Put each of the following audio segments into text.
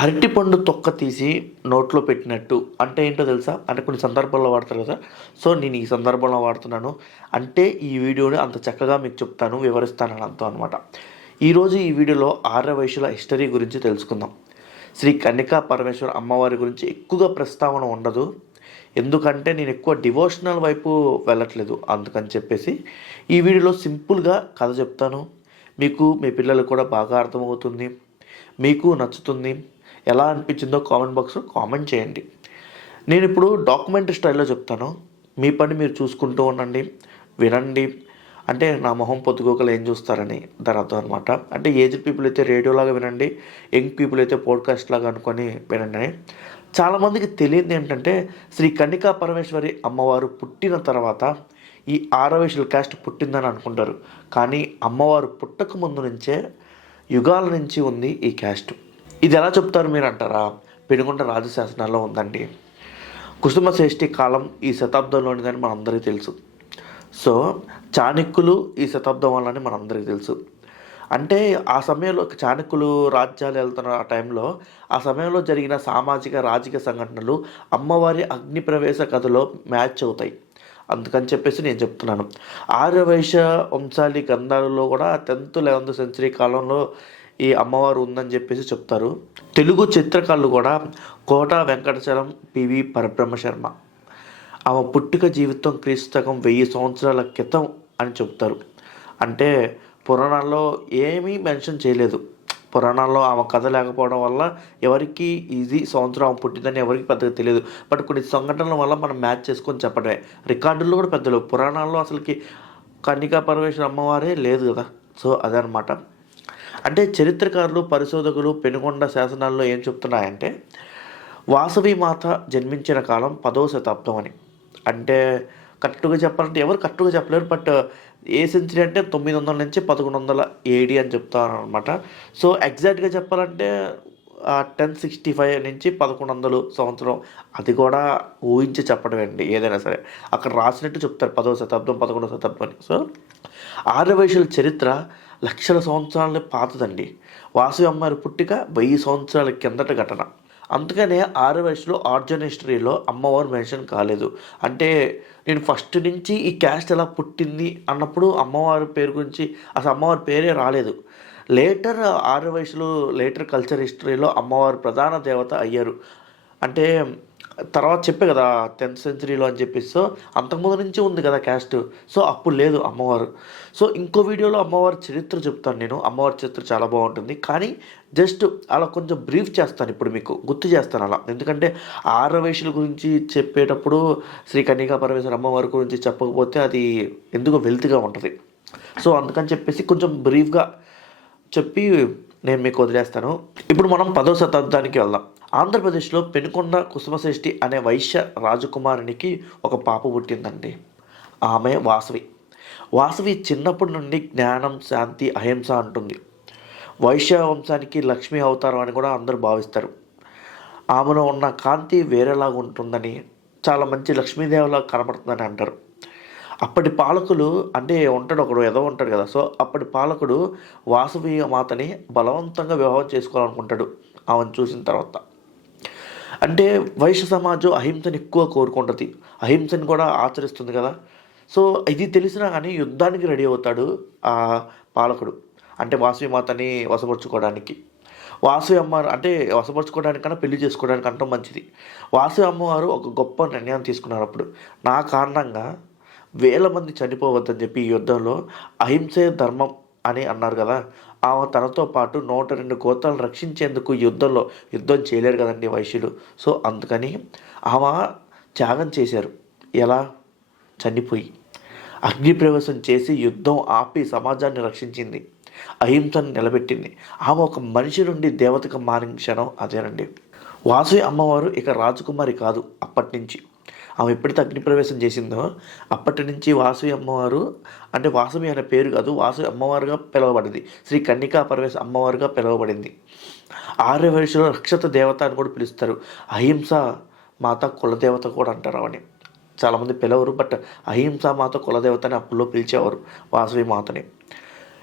అరటిపండు తొక్క తీసి నోట్లో పెట్టినట్టు అంటే ఏంటో తెలుసా? అంటే కొన్ని సందర్భాల్లో వాడతారు కదా! సో, నేను ఈ సందర్భంలో వాడుతున్నాను. అంటే ఈ వీడియోని అంత చక్కగా మీకు చెప్తాను, వివరిస్తానని అర్థం అనమాట. ఈరోజు ఈ వీడియోలో ఆర్యవైశ్యుల హిస్టరీ గురించి తెలుసుకుందాం. శ్రీ కన్యకా పరమేశ్వర అమ్మవారి గురించి ఎక్కువగా ప్రస్తావన ఉండదు. ఎందుకంటే నేను ఎక్కువ డివోషనల్ వైపు వెళ్ళట్లేదు. అందుకని చెప్పేసి ఈ వీడియోలో సింపుల్‌గా కథ చెప్తాను. మీకు, మీ పిల్లలకు కూడా బాగా అర్థమవుతుంది. మీకు నచ్చుతుంది. ఎలా అనిపించిందో కామెంట్ బాక్స్లో కామెంట్ చేయండి. నేను ఇప్పుడు డాక్యుమెంటరీ స్టైల్లో చెప్తాను. మీ పని మీరు చూసుకుంటూ ఉండండి, వినండి. అంటే నా మొహం పొద్దుగోకలు ఏం చూస్తారని దాని అర్థం అనమాట. అంటే ఏజ్డ్ పీపుల్ అయితే రేడియోలాగా వినండి, యంగ్ పీపుల్ అయితే పోడ్కాస్ట్ లాగా అనుకొని వినండి. చాలామందికి తెలియదు ఏంటంటే శ్రీ కన్యకా పరమేశ్వరి అమ్మవారు పుట్టిన తర్వాత ఈ ఆరవైశ్యుల క్యాస్ట్ పుట్టిందని అనుకుంటారు. కానీ అమ్మవారు పుట్టక ముందు నుంచే యుగాల నుంచి ఉంది ఈ క్యాస్ట్. ఇది ఎలా చెప్తారు మీరు అంటారా? పెనుగొండ రాజశాసనాల్లో ఉందండి. కుసుమశ్రేష్ఠి కాలం ఈ శతాబ్దంలోనిదని మనందరికీ తెలుసు. సో చాణక్యులు ఈ శతాబ్దం వాళ్ళని మనందరికీ తెలుసు. అంటే ఆ సమయంలో చాణక్యులు రాజ్యాలు వెళ్తున్న ఆ టైంలో ఆ సమయంలో జరిగిన సామాజిక రాజకీయ సంఘటనలు అమ్మవారి అగ్నిప్రవేశ కథలో మ్యాచ్ అవుతాయి. అందుకని చెప్పేసి నేను చెప్తున్నాను. ఆర్యవైశ్య వంశాలి గ్రంథాలలో కూడా 10th 11th సెంచరీ కాలంలో ఈ అమ్మవారు ఉందని చెప్పేసి చెప్తారు. తెలుగు చిత్రకారులు కూడా కోట వెంకటచలం పివి పరబ్రహ్మ శర్మ ఆమె పుట్టుక జీవితం క్రీస్తకం 1000 సంవత్సరాల క్రితం అని చెప్తారు. అంటే పురాణాల్లో ఏమీ మెన్షన్ చేయలేదు. పురాణాల్లో ఆమె కథ లేకపోవడం వల్ల ఎవరికి ఇది సంవత్సరం ఆమె పుట్టిందని ఎవరికి పెద్దగా తెలియదు. బట్ కొన్ని సంఘటనల వల్ల మనం మ్యాచ్ చేసుకొని చెప్పడమే. రికార్డుల్లో కూడా పెద్దలు పురాణాల్లో అసలుకి కన్యకా పరమేశ్వర అమ్మవారే లేదు కదా. సో అదనమాట. అంటే చరిత్రకారులు, పరిశోధకులు పెనుగొండ శాసనాల్లో ఏం చెప్తున్నాయంటే వాసవి మాత జన్మించిన కాలం 10వ శతాబ్దం అని. అంటే కరెక్ట్గా చెప్పాలంటే ఎవరు కరెక్ట్గా చెప్పలేరు. బట్ ఏ సెంచరీ అంటే 900 నుంచి 1100 AD అని చెప్తారు అనమాట. సో ఎగ్జాక్ట్గా చెప్పాలంటే 1065 నుంచి 1100 సంవత్సరం. అది కూడా ఊహించి చెప్పడం అండి ఏదైనా సరే. అక్కడ రాసినట్టు చెప్తారు 10వ శతాబ్దం 11వ శతాబ్దం అని. సో ఆర్యవైశ్యుల చరిత్ర లక్షల సంవత్సరాల పాతదండి. వాసవి అమ్మవారి పుట్టిక 1000 సంవత్సరాల కిందట ఘటన. అందుకనే ఆర్యవైశ్యులో ఆర్జన్ హిస్టరీలో అమ్మవారు మెన్షన్ కాలేదు. అంటే నేను ఫస్ట్ నుంచి ఈ క్యాస్ట్ ఎలా పుట్టింది అన్నప్పుడు అమ్మవారి పేరు గురించి అసలు అమ్మవారి పేరే రాలేదు. లేటర్ ఆర్యవైశ్యులు కల్చర్ హిస్టరీలో అమ్మవారు ప్రధాన దేవత అయ్యారు. అంటే తర్వాత చెప్పే కదా 10th సెంచరీలో అని చెప్పేసి. సో అంతకుముందు నుంచి ఉంది కదా క్యాస్ట్. సో అప్పుడు లేదు అమ్మవారు. సో ఇంకో వీడియోలో అమ్మవారి చరిత్ర చెప్తాను నేను. అమ్మవారి చరిత్ర చాలా బాగుంటుంది. కానీ జస్ట్ అలా కొంచెం బ్రీఫ్ చేస్తాను, ఇప్పుడు మీకు గుర్తు చేస్తాను అలా. ఎందుకంటే ఆర్యవైశ్యుల గురించి చెప్పేటప్పుడు శ్రీ కన్యకా పరమేశ్వర అమ్మవారి గురించి చెప్పకపోతే అది ఎందుకో వెల్త్గా ఉంటుంది. సో అందుకని చెప్పేసి కొంచెం బ్రీఫ్గా చెప్పి నేను మీకు వదిలేస్తాను. ఇప్పుడు మనం 10వ శతాబ్దానికి వెళ్దాం. ఆంధ్రప్రదేశ్లో పెనుకొండ కుసుమశ్రేష్ఠి అనే వైశ్య రాజకుమారునికి ఒక పాప పుట్టిందండి. ఆమె వాసవి. వాసవి చిన్నప్పటి నుండి జ్ఞానం, శాంతి, అహింస అంటుంది. వైశ్య వంశానికి లక్ష్మీ అవతారం అని కూడా అందరూ భావిస్తారు. ఆమెలో ఉన్న కాంతి వేరేలాగా ఉంటుందని, చాలా మంచి లక్ష్మీదేవిలా కనపడుతుందని అంటారు. అప్పటి పాలకులు అంటే ఉంటాడు ఒకడు ఏదో ఉంటాడు కదా. సో అప్పటి పాలకుడు వాసవి మాతని బలవంతంగా వివాహం చేసుకోవాలనుకుంటాడు ఆమెను చూసిన తర్వాత. అంటే వైశ్య సమాజం అహింసని ఎక్కువ కోరుకుంటుంది, అహింసని కూడా ఆచరిస్తుంది కదా. సో ఇది తెలిసినా కానీ యుద్ధానికి రెడీ అవుతాడు ఆ పాలకుడు. అంటే వాసవి మాతని వశపరుచుకోవడానికి. వాసవి అమ్మవారు అంటే వశపరుచుకోవడానికన్నా పెళ్లి చేసుకోవడానికి అంటాం మంచిది. వాసవి అమ్మవారు ఒక గొప్ప నిర్ణయం తీసుకున్నారు అప్పుడు. నా కారణంగా 1000 మంది చనిపోవద్దని చెప్పి ఈ యుద్ధంలో అహింసే ధర్మం అని అన్నారు కదా. ఆమె తనతో పాటు 102 గోత్రాలను రక్షించేందుకు యుద్ధం చేయలేరు కదండి వైశ్యులు. సో అందుకని ఆమె త్యాగం చేశారు. ఎలా? చనిపోయి అగ్నిప్రవేశం చేసి యుద్ధం ఆపి సమాజాన్ని రక్షించింది, అహింసను నిలబెట్టింది. ఆమె ఒక మనిషి నుండి దేవతకు మారిన క్షణం అదేనండి. వాసవి అమ్మవారు ఇక రాజకుమారి కాదు. అప్పటి నుంచి ఆమె ఎప్పుడైతే అగ్నిప్రవేశం చేసిందో అప్పటి నుంచి వాసవి అమ్మవారు అంటే వాసవి అనే పేరు కాదు, వాసవి అమ్మవారుగా పిలువబడింది. శ్రీ కన్యకా పరమేశ్వర అమ్మవారుగా పిలువబడింది. ఆర్యవైశ్యులు రక్షత దేవత అని కూడా పిలుస్తారు. అహింస మాత కులదేవత కూడా అంటారు అవని. చాలామంది పిలవరు, బట్ అహింసా మాత కులదేవత అని అప్పుల్లో పిలిచేవారు వాసవి మాతని.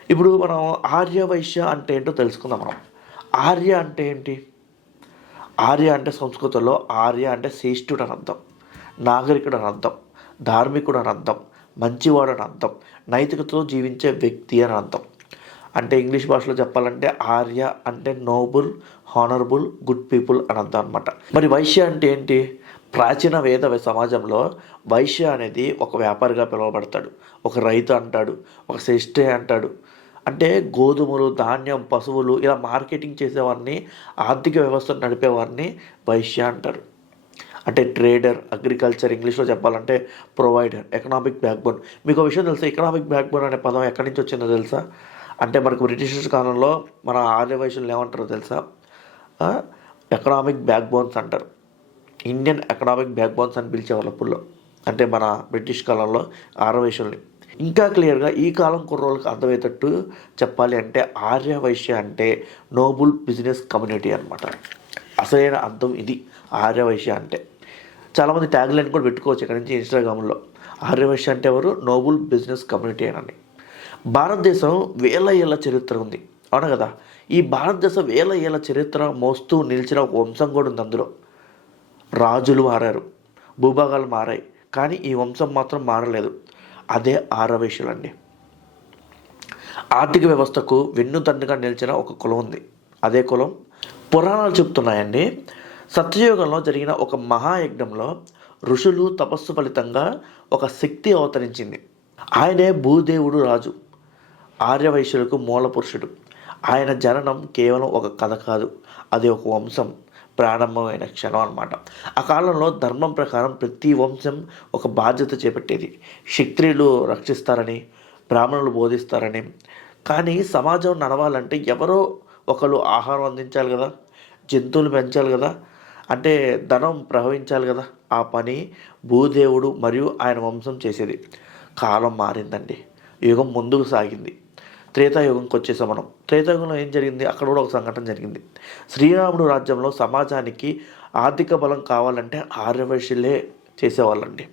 ఇప్పుడు మనం ఆర్య వైశ్య అంటే ఏంటో తెలుసుకుందాం. మనం ఆర్య అంటే ఏంటి? ఆర్య అంటే సంస్కృతంలో ఆర్య అంటే శ్రేష్ఠుడు అని అర్థం, నాగరికుడు అని అర్థం, ధార్మికుడు అని అర్థం, మంచివాడు అని అర్థం, నైతికతతో జీవించే వ్యక్తి అని అర్థం. అంటే ఇంగ్లీష్ భాషలో చెప్పాలంటే ఆర్య అంటే నోబుల్, హానరబుల్, గుడ్ పీపుల్ అని అర్థం అనమాట. మరి వైశ్య అంటే ఏంటి? ప్రాచీన వేద సమాజంలో వైశ్య అనేది ఒక వ్యాపారిగా పిలువబడతాడు, ఒక రైతు అంటాడు, ఒక శ్రేష్ఠే అంటాడు. అంటే గోధుమలు, ధాన్యం, పశువులు ఇలా మార్కెటింగ్ చేసేవారిని, ఆర్థిక వ్యవస్థను నడిపేవారిని వైశ్య అంటారు. అంటే ట్రేడర్, అగ్రికల్చర్, ఇంగ్లీష్లో చెప్పాలంటే ప్రొవైడర్, ఎకనామిక్ బ్యాక్బోన్. మీకు ఒక విషయం తెలుసా? ఎకనామిక్ బ్యాక్బోన్ అనే పదం ఎక్కడి నుంచి వచ్చిందో తెలుసా? అంటే మనకు బ్రిటిషర్స్ కాలంలో మన ఆర్యవైశ్యులు ఏమంటారో తెలుసా? ఎకనామిక్ బ్యాక్బోన్స్ అంటారు. ఇండియన్ ఎకనామిక్ బ్యాక్బోన్స్ అని పిలిచేవాళ్ళు అప్పుల్లో, అంటే మన బ్రిటిష్ కాలంలో ఆర్యవైశ్యుల్ని. ఇంకా క్లియర్గా ఈ కాలం కుర్రోళ్ళకి అర్థమయ్యేటట్టు చెప్పాలి అంటే ఆర్యవైశ్య అంటే నోబుల్ బిజినెస్ కమ్యూనిటీ అనమాట. అసలైన అర్థం ఇది ఆర్యవైశ్య అంటే. చాలామంది ట్యాగ్ లైన్ కూడా పెట్టుకోవచ్చు ఇక్కడ నుంచి ఇన్స్టాగ్రామ్లో. ఆర్యవైశ్య అంటే ఎవరు? నోబుల్ బిజినెస్ కమ్యూనిటీ అని. భారతదేశం వేల ఏళ్ళ చరిత్ర ఉంది, అవును కదా? ఈ భారతదేశం వేల ఏళ్ళ చరిత్ర మోస్తూ నిలిచిన ఒక వంశం కూడా ఉంది. అందులో రాజులు మారారు, భూభాగాలు మారాయి, కానీ ఈ వంశం మాత్రం మారలేదు. అదే ఆర్యవైశ్యులండి. ఆర్థిక వ్యవస్థకు వెన్నుదన్నుగా నిలిచిన ఒక కులం ఉంది. అదే కులం పురాణాలు చెప్తున్నాయండి. సత్యయుగంలో జరిగిన ఒక మహాయజ్ఞంలో ఋషులు తపస్సు ఫలితంగా ఒక శక్తి అవతరించింది. ఆయనే భూదేవుడు రాజు, ఆర్యవైశ్యులకు మూల పురుషుడు. ఆయన జననం కేవలం ఒక కథ కాదు, అది ఒక వంశం ప్రారంభమైన క్షణం అన్నమాట. ఆ కాలంలో ధర్మం ప్రకారం ప్రతి వంశం ఒక బాధ్యత చేపట్టేది. క్షత్రియులు రక్షిస్తారని, బ్రాహ్మణులు బోధిస్తారని. కానీ సమాజం నడవాలంటే ఎవరో ఒకరు ఆహారం అందించాలి కదా, జంతువులు పెంచాలి కదా, అంటే ధనం ప్రవహించాలి కదా. ఆ పని భూదేవుడు మరియు ఆయన వంశం చేసేది. కాలం మారిందండి, యుగం ముందుకు సాగింది. త్రేతాయుగంకి వచ్చేసాం మనం. త్రేతాయుగంలో ఏం జరిగింది? అక్కడ కూడా ఒక సంఘటన జరిగింది. శ్రీరాముడు రాజ్యంలో సమాజానికి ఆర్థిక బలం కావాలంటే ఆర్యవైశ్యులే చేసేవాళ్ళండి.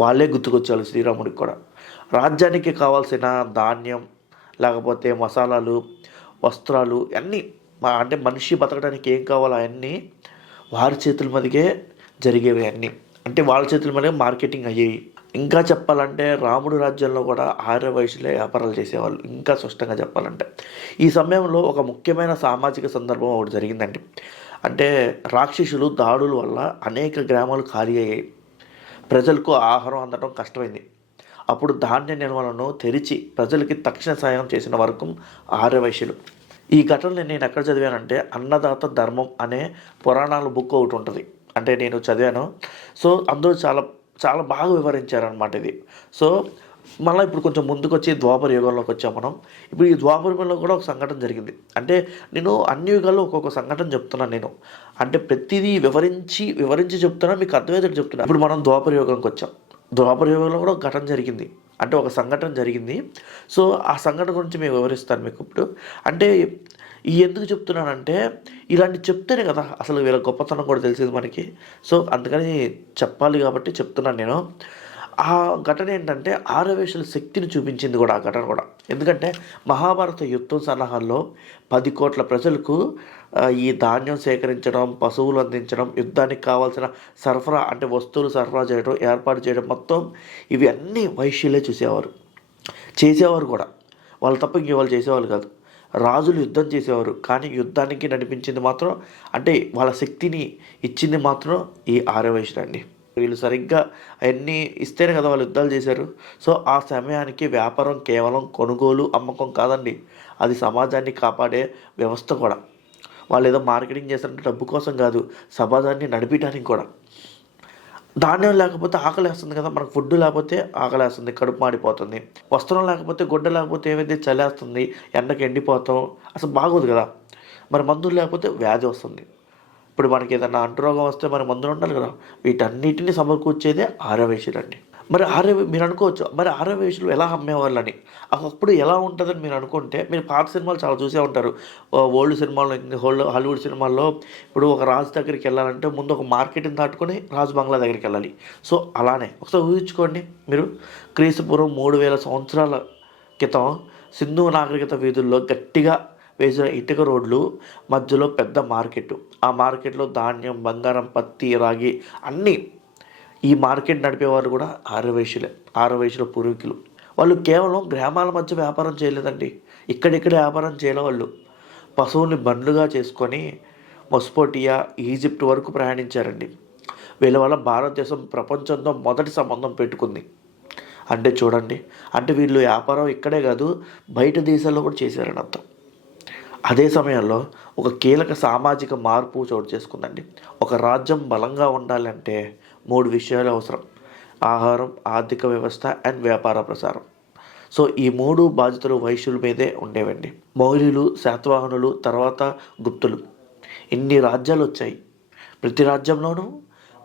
వాళ్ళే గుర్తుకొచ్చేవాళ్ళు శ్రీరాముడికి కూడా. రాజ్యానికి కావాల్సిన ధాన్యం, లేకపోతే మసాలాలు, వస్త్రాలు అన్నీ, అంటే మనిషి బతకడానికి ఏం కావాలో అవన్నీ వారి చేతుల మీదకే జరిగేవి అన్నీ. అంటే వాళ్ళ చేతుల మీదే మార్కెటింగ్ అయ్యేవి. ఇంకా చెప్పాలంటే రాముడు రాజ్యంలో కూడా ఆర్యవైశ్యులే వ్యాపారాలు చేసేవాళ్ళు. ఇంకా స్పష్టంగా చెప్పాలంటే ఈ సమయంలో ఒక ముఖ్యమైన సామాజిక సందర్భం ఒకటి జరిగిందండి. అంటే రాక్షసులు దాడుల వల్ల అనేక గ్రామాలు ఖాళీ అయ్యాయి. ప్రజలకు ఆహారం అందడం కష్టమైంది. అప్పుడు ధాన్య నిల్వలను తెరిచి ప్రజలకి తక్షణ సాయం చేసిన వర్గం ఆర్యవైశ్యులు. ఈ ఘటనని నేను ఎక్కడ చదివానంటే అన్నదాత ధర్మం అనే పురాణాల బుక్ ఒకటి ఉంటుంది, అంటే నేను చదివాను. సో అందులో చాలా చాలా బాగా వివరించారనమాట ఇది. సో మళ్ళీ ఇప్పుడు కొంచెం ముందుకు వచ్చి ద్వాపర యుగంలోకి వచ్చాం మనం. ఇప్పుడు ఈ ద్వాపర యుగంలో కూడా ఒక సంఘటన జరిగింది. అంటే నేను అన్ని యుగాల్లో ఒక్కొక్క సంఘటన చెప్తున్నాను నేను. అంటే ప్రతిదీ వివరించి చెప్తున్నా, మీకు అర్థమయ్యేటట్టు చెప్తున్నా. ఇప్పుడు మనం ద్వాపర యుగంకి వచ్చాం. ద్వాపర యుగంలో కూడా ఒక ఘటన జరిగింది, అంటే ఒక సంఘటన జరిగింది. సో ఆ సంఘటన గురించి మేము వివరిస్తాను మీకు ఇప్పుడు. అంటే ఎందుకు చెప్తున్నానంటే ఇలాంటి చెప్తేనే కదా అసలు వీళ్ళ గొప్పతనం కూడా తెలిసేది మనకి. సో అందుకని చెప్పాలి కాబట్టి చెప్తున్నాను నేను. ఆ ఘటన ఏంటంటే ఆర్యవైశ్యుల శక్తిని చూపించింది కూడా ఆ ఘటన కూడా. ఎందుకంటే మహాభారత యుద్ధం సన్నాహాల్లో 10 కోట్ల ప్రజలకు ఈ ధాన్యం సేకరించడం, పశువులు అందించడం, యుద్ధానికి కావాల్సిన సరఫరా అంటే వస్తువులు సరఫరా చేయడం, ఏర్పాటు చేయడం, మొత్తం ఇవి అన్నీ వైశ్యులే చేసేవారు కూడా. వాళ్ళు తప్ప ఇంక వాళ్ళు చేసేవాళ్ళు కాదు. రాజులు యుద్ధం చేసేవారు, కానీ యుద్ధానికి నడిపించింది మాత్రం, అంటే వాళ్ళ శక్తిని ఇచ్చింది మాత్రం ఈ ఆర్యవైశ్యులు అండి. వీళ్ళు సరిగ్గా అవన్నీ ఇస్తేనే కదా వాళ్ళు యుద్ధాలు చేశారు. సో ఆ సమయానికి వ్యాపారం కేవలం కొనుగోలు అమ్మకం కాదండి, అది సమాజాన్ని కాపాడే వ్యవస్థ కూడా. వాళ్ళు ఏదో మార్కెటింగ్ చేస్తారంటే డబ్బు కోసం కాదు, సమాజాన్ని నడిపించడానికి కూడా. ధాన్యం లేకపోతే ఆకలి వేస్తుంది కదా మనకు, ఫుడ్ లేకపోతే ఆకలి వేస్తుంది, కడుపు మాడిపోతుంది. వస్త్రం లేకపోతే, గుడ్డ లేకపోతే ఏమైతే చలేస్తుంది, ఎండకి ఎండిపోతాం, అసలు బాగోదు కదా. మరి మందులు లేకపోతే వ్యాధి వస్తుంది. ఇప్పుడు మనకి ఏదైనా అంటురోగం వస్తే మరి మందులు ఉండాలి కదా. వీటన్నిటిని సమకూర్చేదే ఆర్యవైశ్యులు అండి. మరి మీరు అనుకోవచ్చు, మరి ఆర్యవైశ్యులు ఎలా అమ్మేవాళ్ళని, అప్పుడు ఎలా ఉంటుందని మీరు అనుకుంటే, మీరు పాత సినిమాలు చాలా చూసే ఉంటారు. ఓల్డ్ సినిమాల్లో, హాలీవుడ్ సినిమాల్లో ఇప్పుడు ఒక రాజు దగ్గరికి వెళ్ళాలంటే ముందు ఒక మార్కెట్ని దాటుకొని రాజు బంగ్లా దగ్గరికి వెళ్ళాలి. సో అలానే ఒకసారి ఊహించుకోండి మీరు, క్రీస్తుపూర్వం 3000 సంవత్సరాల క్రితం సింధు నాగరికత వీధుల్లో గట్టిగా వేసిన ఇటుక రోడ్లు మధ్యలో పెద్ద మార్కెట్. ఆ మార్కెట్‌లో ధాన్యం, బంగారం, పత్తి, రాగి అన్నీ. ఈ మార్కెట్ నడిపేవారు కూడా ఆర్యవైశ్యులే. ఆర్యవైశ్యుల పూర్వీకులు. వాళ్ళు కేవలం గ్రామాల మధ్య వ్యాపారం చేయలేదండి. ఇక్కడిక్కడే వ్యాపారం చేయలే వాళ్ళు. పశువుల్ని బండ్లుగా చేసుకొని మెసోపోటేమియా, ఈజిప్ట్ వరకు ప్రయాణించారండి. వీళ్ళ వల్ల భారతదేశం ప్రపంచంతో మొదటి సంబంధం పెట్టుకుంది. అంటే చూడండి, అంటే వీళ్ళు వ్యాపారం ఇక్కడే కాదు బయట దేశాల్లో కూడా చేశారని అర్థం. అదే సమయంలో ఒక కీలక సామాజిక మార్పు చోటు చేసుకుందండి. ఒక రాజ్యం బలంగా ఉండాలంటే 3 విషయాలు అవసరం: ఆహారం, ఆర్థిక వ్యవస్థ అండ్ వ్యాపార ప్రసారం. సో ఈ 3 బాధ్యతలు వైశ్యుల మీదే ఉండేవండి. మౌర్యులు, శాతవాహనులు, తర్వాత గుప్తులు, ఇన్ని రాజ్యాలు వచ్చాయి. ప్రతి రాజ్యంలోనూ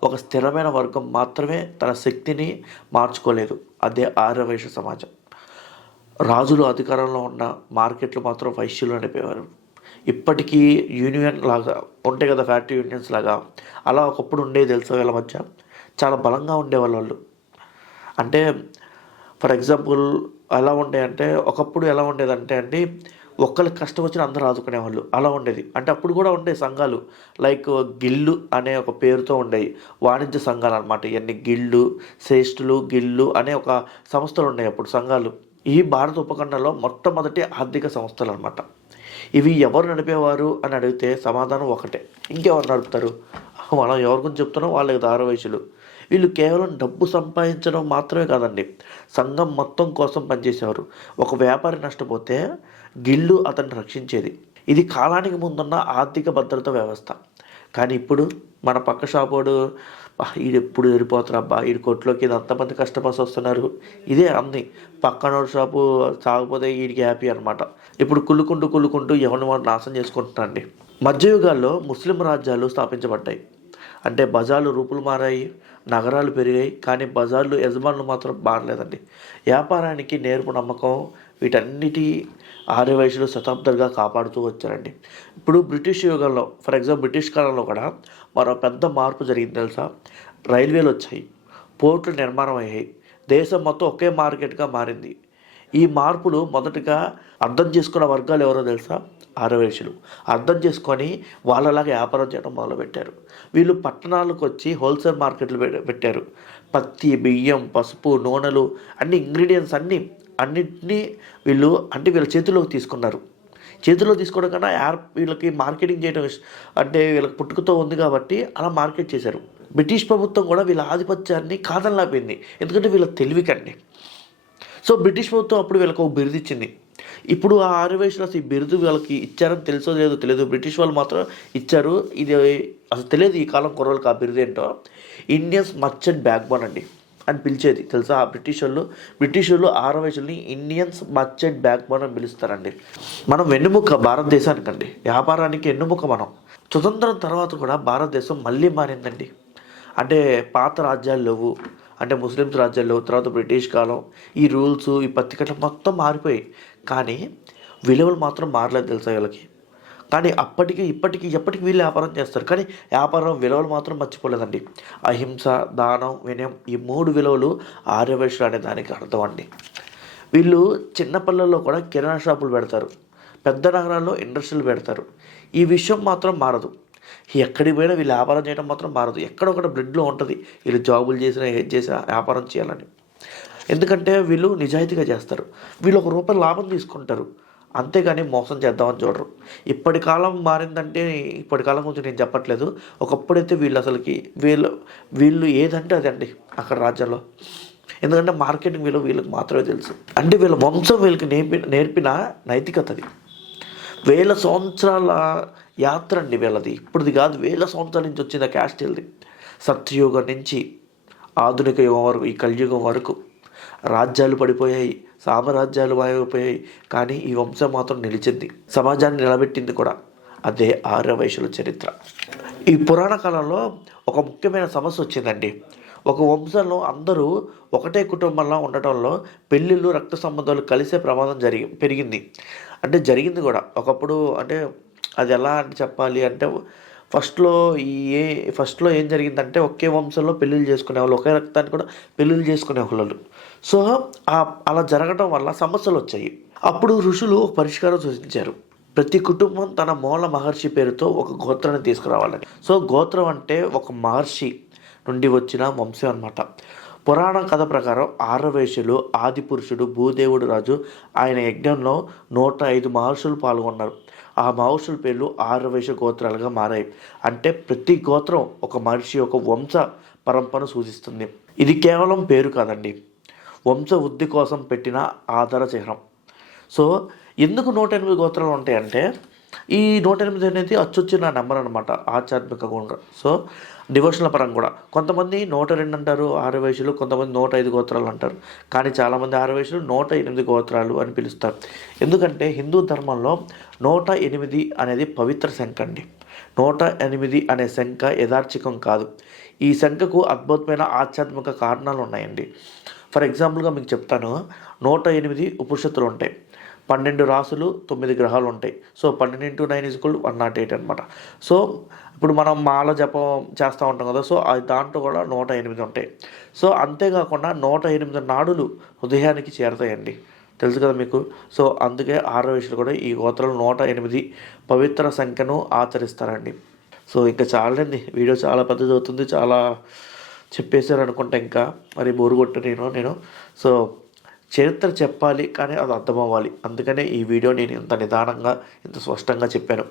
ఒక స్థిరమైన వర్గం మాత్రమే తన శక్తిని మార్చుకోలేదు. అదే ఆర్యవైశ్య సమాజం. రాజులు అధికారంలో ఉన్న మార్కెట్లు మాత్రం వైశ్యులు నడిపేవారు. ఇప్పటికీ యూనియన్ లాగా ఉంటాయి కదా, ఫ్యాక్టరీ యూనియన్స్ లాగా, అలా ఒకప్పుడు ఉండేది తెలుసా వీళ్ళ మధ్య. చాలా బలంగా ఉండేవాళ్ళు వాళ్ళు. అంటే ఫర్ ఎగ్జాంపుల్ ఎలా ఉండేదంటే, ఒకప్పుడు ఎలా ఉండేదంటే అండి, ఒక్కరికి కష్టం వచ్చిన అందరూ ఆదుకునేవాళ్ళు. అలా ఉండేది. అంటే అప్పుడు కూడా ఉండే సంఘాలు లైక్ గిల్లు అనే ఒక పేరుతో ఉండేవి. వాణిజ్య సంఘాలు అనమాట. ఇవన్నీ గిల్లు, శ్రేష్ఠులు, గిల్లు అనే ఒక సంస్థలు ఉన్నాయి అప్పుడు సంఘాలు. ఈ భారత ఉపఖండంలో మొట్టమొదటి ఆర్థిక సంస్థలు అనమాట. ఇవి ఎవరు నడిపేవారు అని అడిగితే సమాధానం ఒకటే. ఇంకెవరు నడుపుతారు? మనం ఎవరి గురించి చెప్తున్నాం, వాళ్ళకి ఆర్యవైశ్యులు. వీళ్ళు కేవలం డబ్బు సంపాదించడం మాత్రమే కాదండి, సంఘం మొత్తం కోసం పనిచేసేవారు. ఒక వ్యాపారి నష్టపోతే గిల్లు అతన్ని రక్షించేది. ఇది కాలానికి ముందున్న ఆర్థిక భద్రత వ్యవస్థ. కానీ ఇప్పుడు మన పక్క షాపోడు ఈడు ఎప్పుడు వెళ్ళిపోతారు అబ్బా, ఈడు కొట్లోకి ఇది అంతమంది కష్టపడి వస్తున్నారు, ఇదే అంది. పక్కనోడు షాపు సాగపోతే వీడికి హ్యాపీ అనమాట. ఇప్పుడు కుళ్ళుకుంటూ ఎవరిని వాడు నాశనం చేసుకుంటున్నారండి. మధ్యయుగాల్లో ముస్లిం రాజ్యాలు స్థాపించబడ్డాయి. అంటే బజార్లు రూపులు మారాయి, నగరాలు పెరిగాయి, కానీ బజార్లు యజమానులు మాత్రం మారలేదండి. వ్యాపారానికి నేర్పు, నమ్మకం, వీటన్నిటి ఆర్యవైశ్యులు శతాబ్దాలుగా కాపాడుతూ వచ్చారండి. ఇప్పుడు బ్రిటిష్ యుగంలో, ఫర్ ఎగ్జాంపుల్ బ్రిటిష్ కాలంలో కూడా మరో పెద్ద మార్పు జరిగింది తెలుసా. రైల్వేలు వచ్చాయి, పోర్టులు నిర్మాణం అయ్యాయి, దేశం మొత్తం ఒకే మార్కెట్గా మారింది. ఈ మార్పులు మొదటగా అర్థం చేసుకున్న వర్గాలు ఎవరో తెలుసా? ఆర్యవైశ్యులు. అర్థం చేసుకొని వాళ్ళలాగా వ్యాపారం చేయడం మొదలుపెట్టారు. వీళ్ళు పట్టణాలకు వచ్చి హోల్సేల్ మార్కెట్లు పెట్టారు. పత్తి, బియ్యం, పసుపు, నూనెలు, అన్ని ఇంగ్రీడియంట్స్ అన్నిటినీ వీళ్ళ చేతిలోకి తీసుకున్నారు. చేతిలో తీసుకోవడం కన్నా వీళ్ళకి మార్కెటింగ్ చేయడం అంటే వీళ్ళకి పుట్టుకతో ఉంది కాబట్టి అలా మార్కెట్ చేశారు. బ్రిటిష్ ప్రభుత్వం కూడా వీళ్ళ ఆధిపత్యాన్ని కాదనలేకపోయింది, ఎందుకంటే వీళ్ళ తెలివికండి. సో బ్రిటిష్ ప్రభుత్వం అప్పుడు వీళ్ళకి ఒక బిరుదు ఇచ్చింది. ఇప్పుడు ఆ ఆర్యవైశ్యులు అసలు ఈ బిరుదు వీళ్ళకి ఇచ్చారని తెలుసో లేదో తెలియదు, బ్రిటిష్ వాళ్ళు మాత్రం ఇచ్చారు. ఇది అసలు తెలియదు ఈ కాలం కుర్రోళ్ళకి ఆ బిరుదు ఏంటో. ఇండియన్స్ మర్చెంట్ బ్యాక్బోన్ అండి అని పిలిచేది తెలుసా. ఆ బ్రిటిష్ వాళ్ళు ఆర్యవైశ్యుల్ని ఇండియన్స్ మర్చెంట్ బ్యాక్బోన్ అని పిలుస్తారండి. మనం వెన్నుముక్క భారతదేశానికండి, వ్యాపారానికి వెన్నుముక్క మనం. స్వతంత్రం తర్వాత కూడా భారతదేశం మళ్ళీ మారిందండి. అంటే పాత రాజ్యాలు లేవు, అంటే ముస్లిమ్స్ రాజ్యాలు లేవు. తర్వాత బ్రిటిష్ కాలం, ఈ రూల్స్, ఈ పత్రికలు మొత్తం మారిపోయాయి, కానీ విలువలు మాత్రం మారలేదు తెలుసా వీళ్ళకి. కానీ ఎప్పటికీ వీళ్ళు వ్యాపారం చేస్తారు, కానీ వ్యాపారం విలువలు మాత్రం మర్చిపోలేదండి. అహింస, దానం, వినయం, ఈ 3 విలువలు ఆర్యవైశ్యులు అనే దానికి అర్థం అండి. వీళ్ళు చిన్న పల్లెల్లో కూడా కిరాణా షాపులు పెడతారు, పెద్ద నగరాల్లో ఇండస్ట్రీలు పెడతారు. ఈ విషయం మాత్రం మారదు. ఎక్కడికి పోయినా వీళ్ళు వ్యాపారం చేయడం మాత్రం మారదు. ఎక్కడొక్కడ బ్లడ్లో ఉంటుంది వీళ్ళు జాబులు చేసినా ఏది చేసినా వ్యాపారం చేయాలని. ఎందుకంటే వీళ్ళు నిజాయితీగా చేస్తారు. వీళ్ళు ₹1 లాభం తీసుకుంటారు, అంతేగాని మోసం చేద్దామని చూడరు. ఇప్పటి కాలం మారిందంటే ఇప్పటి కాలం గురించి నేను చెప్పట్లేదు. ఒకప్పుడైతే వీళ్ళు ఏదంటే అదండి అక్కడ రాజ్యంలో. ఎందుకంటే మార్కెటింగ్ వీళ్ళకి మాత్రమే తెలుసు. అంటే వీళ్ళ వంశం వీళ్ళకి నేర్పిన నైతికత అది. 1000 సంవత్సరాల యాత్ర అండి వీళ్ళది. ఇప్పుడుది కాదు, 1000 సంవత్సరాల నుంచి వచ్చింది క్యాస్ట్ వీళ్ళది. సత్యయుగం నుంచి ఆధునిక యుగం వరకు, ఈ కలియుగం వరకు రాజ్యాలు పడిపోయాయి, సామ్రాజ్యాలు మాయమైపోయాయి, కానీ ఈ వంశం మాత్రం నిలిచింది, సమాజాన్ని నిలబెట్టింది కూడా. అదే ఆర్యవైశ్యుల చరిత్ర. ఈ పురాణ కాలంలో ఒక ముఖ్యమైన సమస్య వచ్చిందండి. ఒక వంశంలో అందరూ ఒకటే కుటుంబంలో ఉండటంలో పెళ్ళిళ్ళు, రక్త సంబంధాలు కలిసే ప్రమాదం పెరిగింది. అంటే జరిగింది కూడా ఒకప్పుడు. అంటే అది ఎలా అంటే చెప్పాలి అంటే ఫస్ట్లో ఏం జరిగిందంటే ఒకే వంశంలో పెళ్ళిళ్ళు చేసుకునేవాళ్ళు, ఒకే రక్తాన్ని కూడా పెళ్ళిళ్ళు చేసుకునేవాళ్ళు. సో అలా జరగడం వల్ల సమస్యలు వచ్చాయి. అప్పుడు ఋషులు ఒక పరిష్కారం సూచించారు. ప్రతి కుటుంబం తన మూల మహర్షి పేరుతో ఒక గోత్రాన్ని తీసుకురావాలని. సో గోత్రం అంటే ఒక మహర్షి నుండి వచ్చిన వంశం అనమాట. పురాణ కథ ప్రకారం ఆర్యవైశ్యులు ఆదిపురుషుడు భూదేవుడు రాజు ఆయన యజ్ఞంలో 105 మహర్షులు పాల్గొన్నారు. ఆ మహర్షుల పేర్లు ఆర్యవైశ్య గోత్రాలుగా మారాయి. అంటే ప్రతి గోత్రం ఒక మహర్షి యొక్క వంశ పరంపరను సూచిస్తుంది. ఇది కేవలం పేరు కాదండి, వంశ వృద్ధి కోసం పెట్టిన ఆధార చిహ్నం. సో ఎందుకు 108 గోత్రాలు ఉంటాయంటే, ఈ 108 అనేది అచ్చొచ్చిన నెంబర్ అనమాట ఆధ్యాత్మికంగా. సో డివోషనల్ పరంగా కూడా కొంతమంది 102 అంటారు ఆర్యవైశ్యులు, కొంతమంది 105 గోత్రాలు అంటారు. కానీ చాలామంది ఆర్యవైశ్యులు 108 గోత్రాలు అని పిలుస్తారు. ఎందుకంటే హిందూ ధర్మంలో 108 అనేది పవిత్ర సంఖ్య అండి. 108 అనే సంఖ్య యథార్చికం కాదు. ఈ సంఖ్యకు అద్భుతమైన ఆధ్యాత్మిక కారణాలు ఉన్నాయండి. ఫర్ ఎగ్జాంపుల్గా మీకు చెప్తాను. 108 ఉపనిషత్తులు ఉంటాయి, 12 రాసులు, 9 గ్రహాలు ఉంటాయి. సో 12 × 9 = 108 అనమాట. సో ఇప్పుడు మనం మాల జపం చేస్తూ ఉంటాం కదా, సో అది దాంట్లో కూడా 108 ఉంటాయి. సో అంతేకాకుండా 108 నాడులు హృదయానికి చేరతాయండి, తెలుసు కదా మీకు. సో అందుకే ఆర్యవైశ్యులు కూడా ఈ గోత్రాలు 108 పవిత్ర సంఖ్యను ఆచరిస్తారండి. సో ఇంకా చాలండి, వీడియో చాలా పెద్దది అవుతుంది, చాలా చెప్పేశారు అనుకుంటా. ఇంకా మరి బోరు కొట్ట నేను సో చరిత్ర చెప్పాలి కానీ అది అర్థం అవ్వాలి. అందుకనే ఈ వీడియో నేను ఇంత నిదానంగా ఇంత స్పష్టంగా చెప్పాను.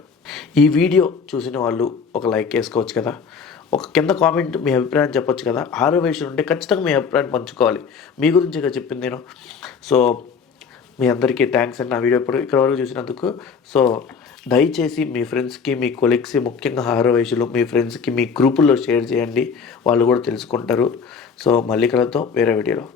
ఈ వీడియో చూసిన వాళ్ళు ఒక లైక్ వేసుకోవచ్చు కదా, ఒక కింద కామెంట్ మీ అభిప్రాయం చెప్పొచ్చు కదా. ఆర్యవైశ్యులు ఉంటే ఖచ్చితంగా మీ అభిప్రాయం పంచుకోవాలి. మీ గురించిగా చెప్పింది నేను. సో మీ అందరికీ థ్యాంక్స్ అండి నా వీడియో ఇక్కడ వరకు చూసినందుకు. సో దయచేసి మీ ఫ్రెండ్స్కి, మీ కొలీగ్స్కి, ముఖ్యంగా ఆర్యవైశ్యులు మీ ఫ్రెండ్స్కి మీ గ్రూపుల్లో షేర్ చేయండి, వాళ్ళు కూడా తెలుసుకుంటారు. సో మళ్ళీ కలుద్దాం వేరే వీడియోలో.